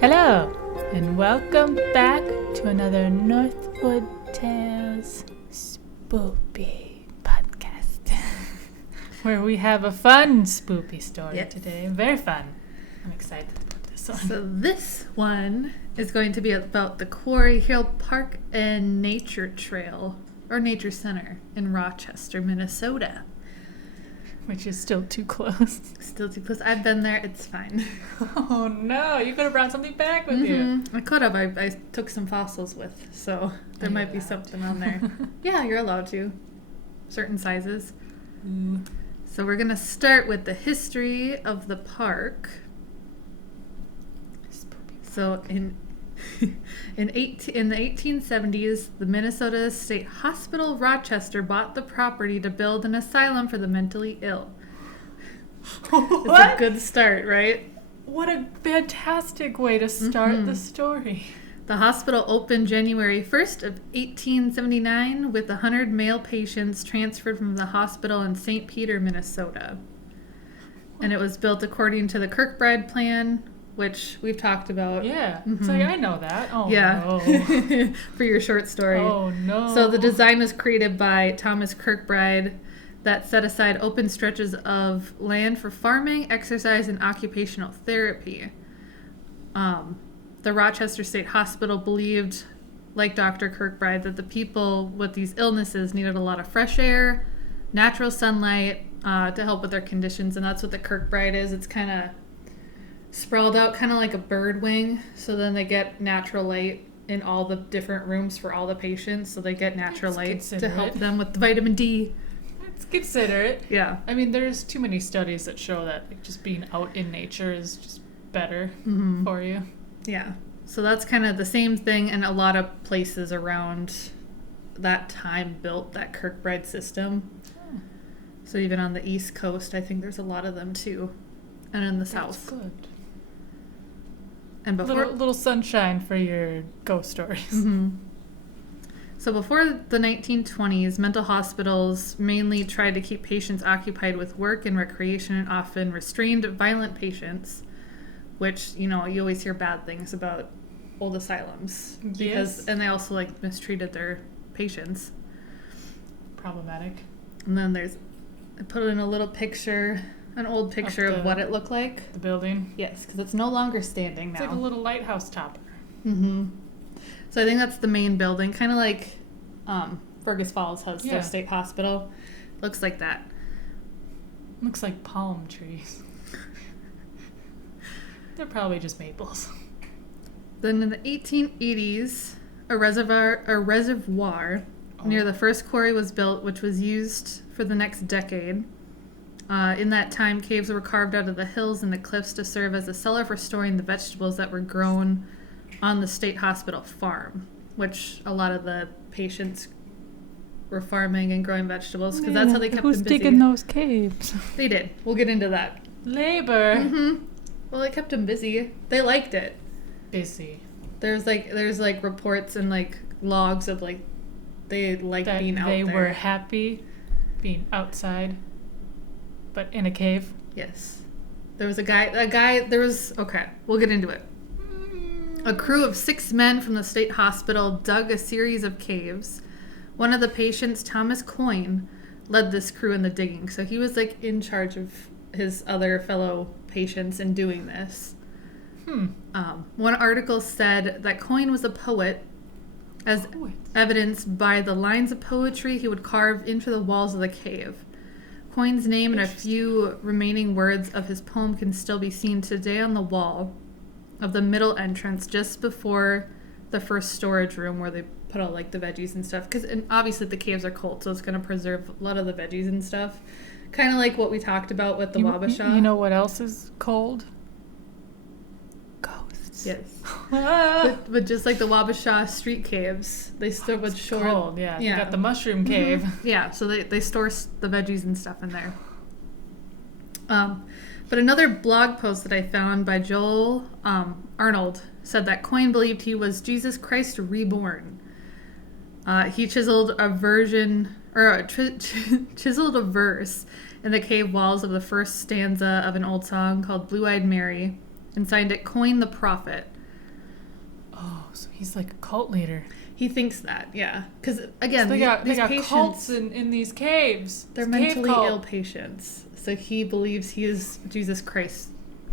Hello, and welcome back to another Northwood Tales Spoopy Podcast, where we have a fun spoopy story today. Very fun. I'm excited about this one. So this one is going to be about the Quarry Hill Park and Nature Trail, or Nature Center in Rochester, Minnesota. Which is still too close. Still too close. I've been there. It's fine. Oh no, you could have brought something back with you. I could have. I took some fossils with, so there might be something on there. Yeah, you're allowed to. Certain sizes. So we're going to start with the history of the park. So in the 1870s, the Minnesota State Hospital Rochester bought the property to build an asylum for the mentally ill. What? It's a good start, right? What a fantastic way to start the story. The hospital opened January 1st of 1879 with 100 male patients transferred from the hospital in St. Peter, Minnesota. And it was built according to the Kirkbride plan, which we've talked about. Yeah. So I know that. Oh, yeah. no. For your short story. Oh, no. So the design was created by Thomas Kirkbride that set aside open stretches of land for farming, exercise, and occupational therapy. The Rochester State Hospital believed, like Dr. Kirkbride, that the people with these illnesses needed a lot of fresh air, natural sunlight to help with their conditions, and that's what the Kirkbride is. It's kind of sprawled out, kind of like a bird wing, so then they get natural light in all the different rooms for all the patients, so they get natural light to help them with the vitamin D. Let's consider it. Yeah. I mean, there's too many studies that show that just being out in nature is just better for you. Yeah. So that's kind of the same thing, and a lot of places around that time built that Kirkbride system. Oh. So even on the East Coast, I think there's a lot of them too, and in the South. That's good. And before little sunshine for your ghost stories. So before the 1920s, mental hospitals mainly tried to keep patients occupied with work and recreation, and often restrained violent patients, which, you know, you always hear bad things about old asylums. And they also mistreated their patients. Problematic. And then I put in a little picture, an old picture of what it looked like. The building? Yes, because it's no longer standing now. It's like a little lighthouse topper. So I think that's the main building, kind of like Fergus Falls has their state hospital. Looks like that. Looks like palm trees. They're probably just maples. Then in the 1880s, a reservoir near the first quarry was built, which was used for the next decade. In that time, caves were carved out of the hills and the cliffs to serve as a cellar for storing the vegetables that were grown on the state hospital farm, which a lot of the patients were farming and growing vegetables, because that's how they kept them busy. Who's digging those caves? They did. We'll get into that. Labor. Well, it kept them busy. They liked it. Busy. There's reports and logs of they liked being out there. They were happy being outside, but in a cave. Yes. There was okay, we'll get into it. A crew of 6 men from the state hospital dug a series of caves. One of the patients, Thomas Coyne, led this crew in the digging. So he was in charge of his other fellow patients in doing this. One article said that Coyne was a poet, as evidenced by the lines of poetry he would carve into the walls of the cave. Coyne's name and a few remaining words of his poem can still be seen today on the wall of the middle entrance just before the first storage room where they put all the veggies and stuff, because obviously the caves are cold, so it's going to preserve a lot of the veggies and stuff, kind of like what we talked about with the Wabasha. You know what else is cold? Ghosts. Yes. but just like the Wabasha street caves, they still would store cold. Yeah, you got the mushroom cave. Yeah, so they store the veggies and stuff in there. But another blog post that I found by Joel Arnold said that Coyne believed he was Jesus Christ reborn. He chiseled a verse in the cave walls of the first stanza of an old song called Blue-Eyed Mary and signed it Coyne the Prophet. Oh, so he's like a cult leader. He thinks that, yeah. Because, again, So they got patients, cults in these caves. they're It's mentally cave ill cult. patients. So he believes he is Jesus Christ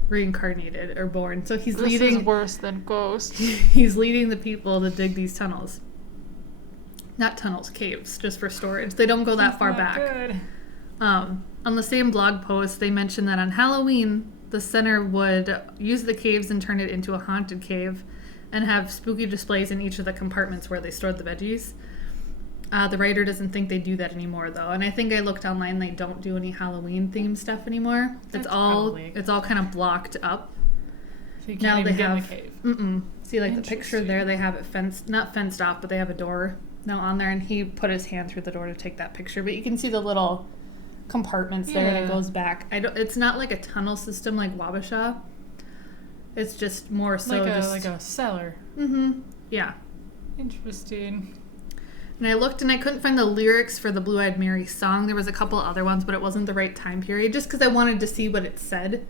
reincarnated or born. So he's This leading... is worse than ghosts. He's leading the people to dig these tunnels. Not tunnels, caves, just for storage. They don't go that That's far not back. good. On the same blog post, they mentioned that on Halloween, the center would use the caves and turn it into a haunted cave and have spooky displays in each of the compartments where they stored the veggies. The writer doesn't think they do that anymore, though. And I think I looked online, they don't do any Halloween-themed stuff anymore. That's It's all kind of blocked up. So you can't Now even they get in have... the cave. See, like the picture Interesting. there, they have it not fenced off, but they have a door now on there, and he put his hand through the door to take that picture. But you can see the little compartments there, and it Yeah. goes back. It's not like a tunnel system like Wabasha. It's just more so Like a cellar. Yeah. Interesting. And I looked and I couldn't find the lyrics for the Blue Eyed Mary song. There was a couple other ones, but it wasn't the right time period. Just because I wanted to see what it said,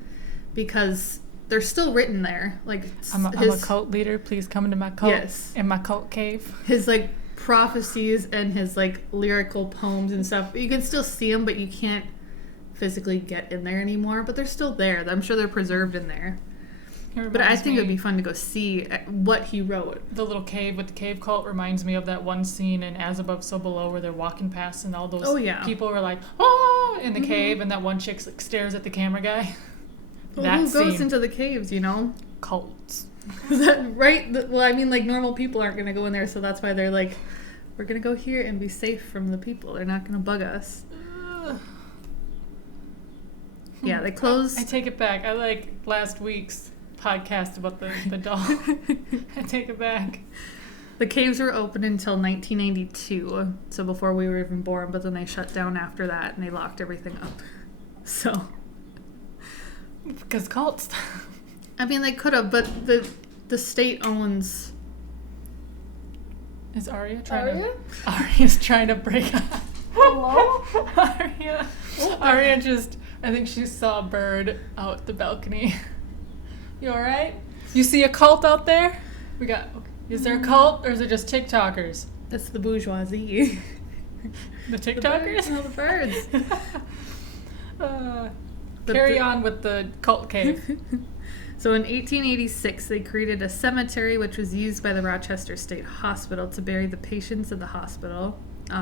because they're still written there. Like I'm a cult leader. Please come into my cult. Yes. In my cult cave. His like prophecies and his like lyrical poems and stuff. You can still see them, but you can't physically get in there anymore. But they're still there. I'm sure they're preserved in there. But I think it would be fun to go see what he wrote. The little cave with the cave cult reminds me of that one scene in As Above, So Below where they're walking past and all those people were like, oh, in the cave, and that one chick like, stares at the camera guy. Well, who goes into the caves, you know? Cults. Is that right? Well, I mean, like, normal people aren't going to go in there, so that's why they're like, we're going to go here and be safe from the people. They're not going to bug us. Yeah, they closed. I take it back. I like last week's podcast about the doll. I take it back. The caves were open until 1992, so before we were even born, but then they shut down after that and they locked everything up. So, because cults. I mean, they could have, but the state owns. Is Arya's trying to break up. Hello? Arya just, I think she saw a bird out the balcony. You alright? You see a cult out there? Is there a cult or is it just TikTokers? That's the bourgeoisie. The TikTokers? No, the birds. Carry on with the cult cave. So in 1886, they created a cemetery which was used by the Rochester State Hospital to bury the patients of the hospital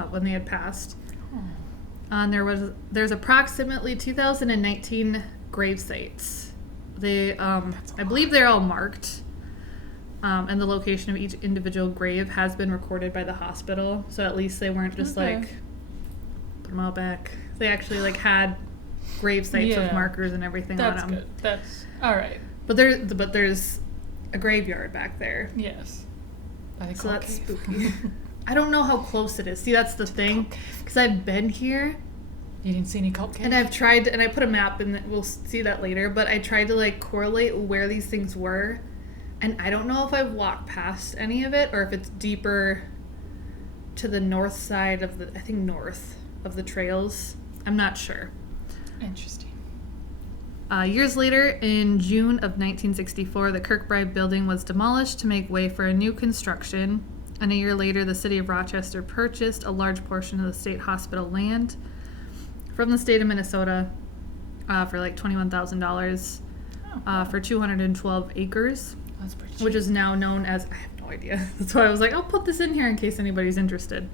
when they had passed. And there's approximately 2,019 grave sites. They, I believe they're all marked, and the location of each individual grave has been recorded by the hospital. So at least they weren't just like put them out back. They actually like had grave sites with markers and everything on them. That's good. That's all right. But there's a graveyard back there. Yes. So that's spooky. I don't know how close it is. See, that's the thing, because I've been here. You didn't see any cult caves? And I've tried, and I put a map in, we'll see that later, but I tried to like correlate where these things were, and I don't know if I've walked past any of it, or if it's deeper to the north side of north of the trails. I'm not sure. Interesting. Years later, in June of 1964, the Kirkbride building was demolished to make way for a new construction, and a year later, the city of Rochester purchased a large portion of the state hospital land from the state of Minnesota for like $21,000 for 212 acres. That's pretty cheap. Which is now known as, I have no idea. That's why I was like, I'll put this in here in case anybody's interested.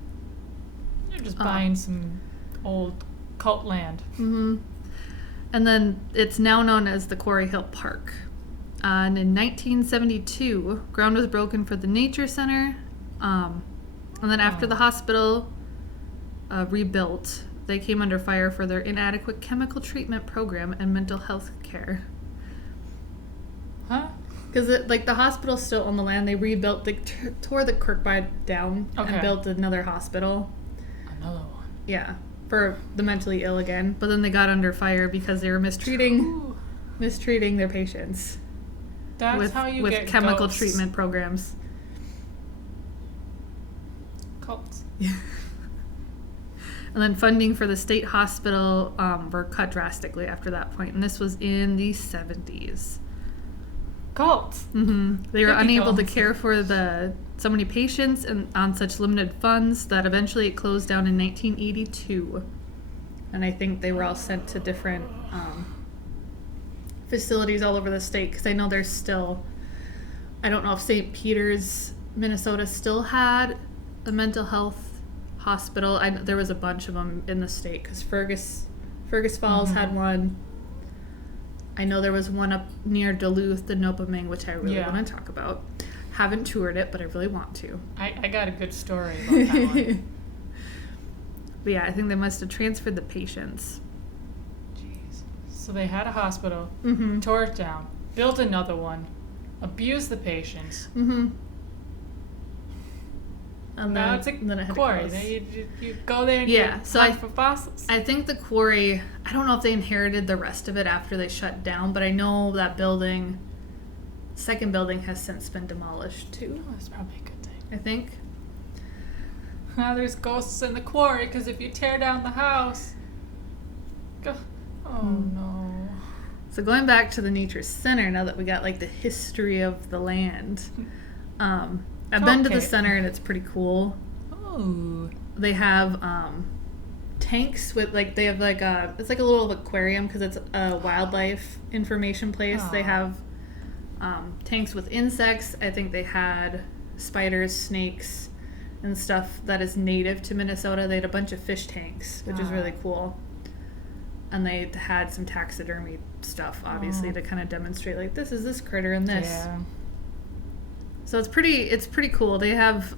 You're just buying some old cult land. Mm-hmm. And then it's now known as the Quarry Hill Park. And in 1972, ground was broken for the Nature Center. And then after the hospital rebuilt, they came under fire for their inadequate chemical treatment program and mental health care. Huh? Because the hospital still on the land. They rebuilt, they tore the Kirkbride down and built another hospital. Another one. Yeah, for the mentally ill again. But then they got under fire because they were mistreating their patients. That's how you get with chemical ghosts. treatment programs. Cults. Yeah. And then funding for the state hospital were cut drastically after that point, and this was in the 70s. cults. They were Hippie unable to cults. care for so many patients and on such limited funds that eventually it closed down in 1982. And I think they were all sent to different facilities all over the state, because I know there's still, I don't know if St. Peter's, Minnesota still had a mental health hospital. There was a bunch of them in the state, because Fergus Falls had one. I know there was one up near Duluth, the Nopaming, which I really want to talk about. Haven't toured it, but I really want to. I got a good story about that one. But yeah, I think they must have transferred the patients. Jeez. So they had a hospital, tore it down, built another one, abused the patients. And now it's a quarry. You go there and you hunt for fossils. I think the quarry, I don't know if they inherited the rest of it after they shut down, but I know that second building has since been demolished too. Oh, that's probably a good thing. I think. Now there's ghosts in the quarry, because if you tear down the house... no. So going back to the Nature Center, now that we got like the history of the land, I've been to the center and it's pretty cool. Oh. They have tanks with they have it's like a little aquarium, because it's a wildlife information place. They have tanks with insects. I think they had spiders, snakes, and stuff that is native to Minnesota. They had a bunch of fish tanks, which is really cool. And they had some taxidermy stuff, obviously, to kind of demonstrate this is this critter and this. Yeah. So it's pretty cool. They have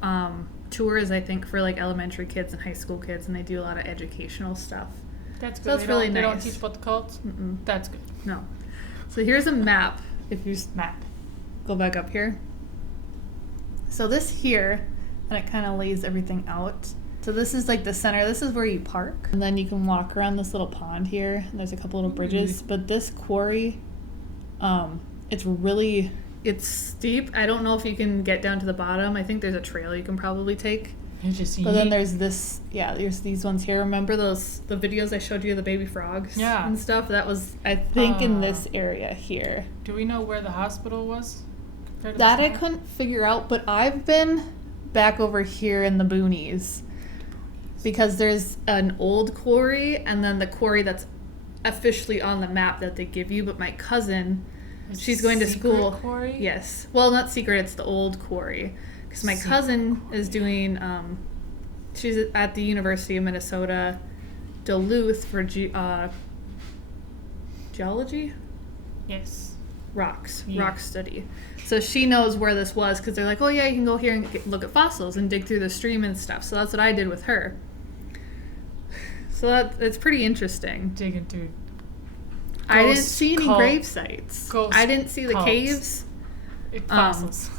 tours, I think, for elementary kids and high school kids, and they do a lot of educational stuff. That's good. So that's really nice. They don't teach about the cults? That's good. No. So here's a map. If you go back up here. So this here, and it kind of lays everything out. So this is the center. This is where you park. And then you can walk around this little pond here. And there's a couple little bridges. But this quarry, it's steep. I don't know if you can get down to the bottom. I think there's a trail you can probably take. But then there's there's these ones here. Remember the videos I showed you of the baby frogs and stuff? That was, I think, in this area here. Do we know where the hospital was? That I couldn't figure out, but I've been back over here in the boonies, because there's an old quarry and then the quarry that's officially on the map that they give you. But my cousin, she's going to school. Quarry? Yes. Well, not secret. It's the old quarry. Because my cousin is doing, she's at the University of Minnesota, Duluth, for geology? Yes. Rock study. So she knows where this was, because they're like, oh yeah, you can go here and look at fossils and dig through the stream and stuff. So that's what I did with her. So it's pretty interesting. Digging through. I didn't see any grave sites. I didn't see the caves. Fossils.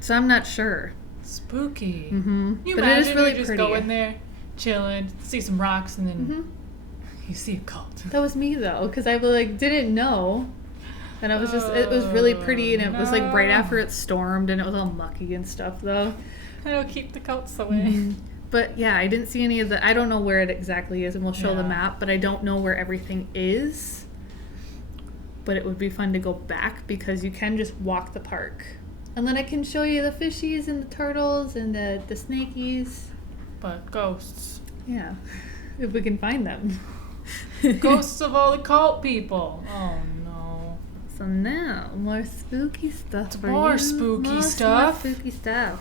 So I'm not sure. Spooky. You but it is really you just pretty. Go in there, chilling, see some rocks, and then you see a cult. That was me though, because I didn't know, and I was it was really pretty, and it was right after it stormed, and it was all mucky and stuff though. I don't keep the cults away. But yeah, I didn't see any of the. I don't know where it exactly is, and we'll show the map, but I don't know where everything is. But it would be fun to go back, because you can just walk the park. And then I can show you the fishies and the turtles and the snakies. But ghosts. Yeah. If we can find them. Ghosts of all the cult people. Oh, no. So now, more spooky stuff for more you. Spooky stuff. More spooky stuff.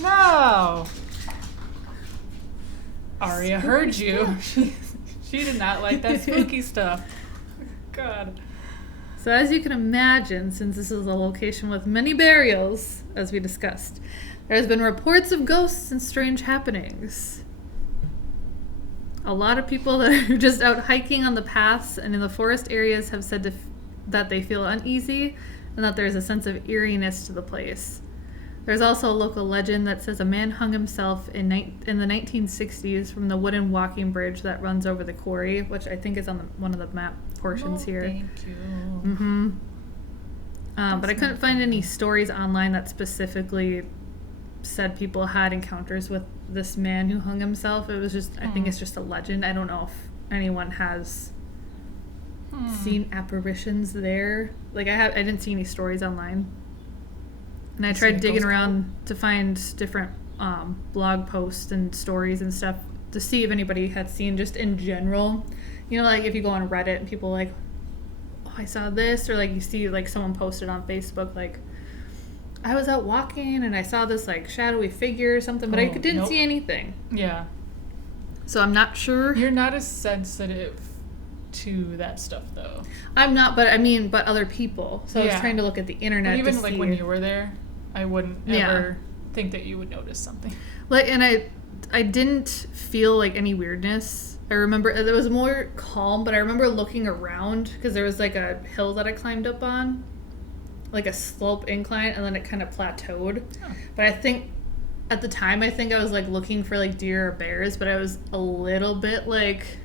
No. Aria heard you. She did not like that spooky stuff. God. So as you can imagine, since this is a location with many burials, as we discussed, there has been reports of ghosts and strange happenings. A lot of people that are just out hiking on the paths and in the forest areas have said that they feel uneasy and that there's a sense of eeriness to the place. There's also a local legend that says a man hung himself in the 1960s from the wooden walking bridge that runs over the quarry, which I think is on one of the map portions here. Thank you. But I couldn't find any stories online that specifically said people had encounters with this man who hung himself. It was just, I think it's just a legend. I don't know if anyone has seen apparitions there. Like I didn't see any stories online. And I tried digging around to find different blog posts and stories and stuff to see if anybody had seen just in general. You know, like if you go on Reddit and people like, oh, I saw this, or like you see like someone posted on Facebook like, I was out walking and I saw this like shadowy figure or something, but I didn't see anything. Yeah. So I'm not sure. You're not as sensitive to that stuff though. I'm not, but other people. So I was trying to look at the internet. But even to like see. When you were there, I wouldn't ever think that you would notice something. Like, and I didn't feel like any weirdness. I remember it was more calm, but I remember looking around because there was like a hill that I climbed up on, like a slope incline, and then it kind of plateaued. Oh. But I think at the time, I was like looking for like deer or bears, but I was a little bit like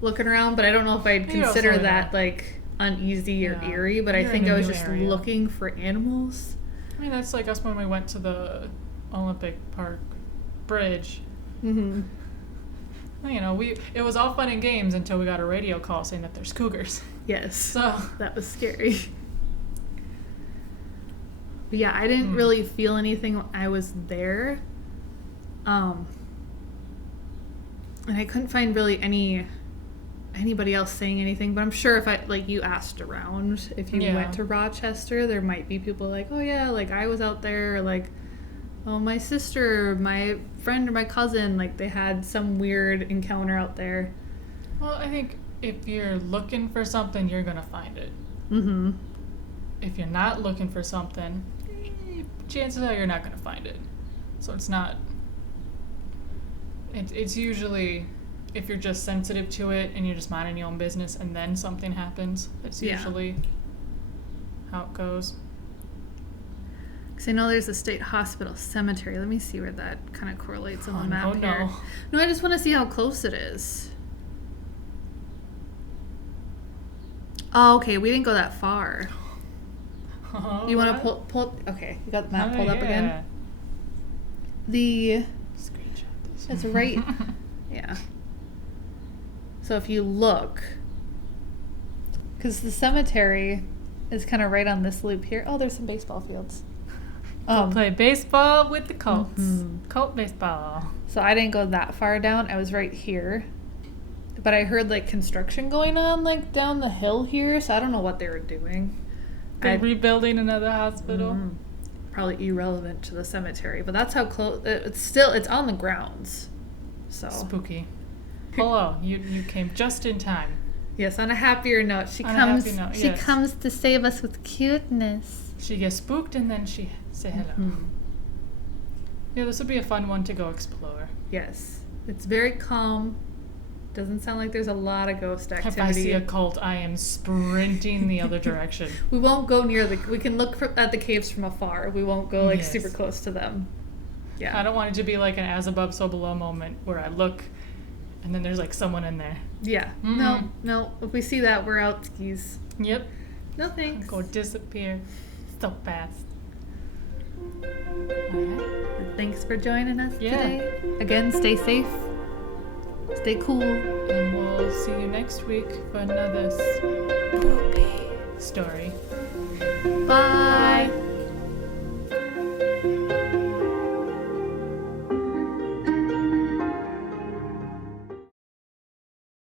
looking around, but I don't know if I'd consider that like uneasy or eerie, but I think I was just looking for animals. I mean, that's like us when we went to the Olympic Park Bridge. Mm-hmm. You know, it was all fun and games until we got a radio call saying that there's cougars. Yes. So that was scary. But yeah, I didn't really feel anything when I was there. And I couldn't find really anybody else saying anything, but I'm sure if you asked around, if you went to Rochester, there might be people like, oh yeah, like I was out there, or like, oh, my sister, my friend, or my cousin, like they had some weird encounter out there. Well, I think if you're looking for something, you're gonna find it. Mm-hmm. If you're not looking for something, chances are you're not gonna find it. So it's not. It's usually, if you're just sensitive to it and you're just minding your own business and then something happens, that's usually how it goes. Because I know there's a state hospital cemetery. Let me see where that kind of correlates on the map here. No, I just want to see how close it is. Oh, okay. We didn't go that far. You want to pull up? Okay, you got the map pulled up again? Screenshot this. It's right... Yeah. So if you look... Because the cemetery is kind of right on this loop here. Oh, there's some baseball fields. Play baseball with the Colts. Mm-hmm. Colt baseball. So I didn't go that far down. I was right here. But I heard like construction going on like down the hill here. So I don't know what they were doing. They're rebuilding another hospital. Mm-hmm. Probably irrelevant to the cemetery. But that's how close. It's on the grounds. So spooky. Hello, you came just in time. Yes, on a happier note. She comes to save us with cuteness. She gets spooked and then she say hello. Mm-hmm. Yeah, this would be a fun one to go explore. Yes. It's very calm. Doesn't sound like there's a lot of ghost activity. If I see a cult, I am sprinting the other direction. We won't go near we can look at the caves from afar. We won't go super close to them. Yeah. I don't want it to be like an as above, so below moment where I look and then there's like someone in there. Yeah. Mm-hmm. No. If we see that, we're out skis. Yep. No thanks. Go disappear so fast. Alright. Thanks for joining us today. Again, stay safe. Stay cool. And we'll see you next week for another spooky story. Bye.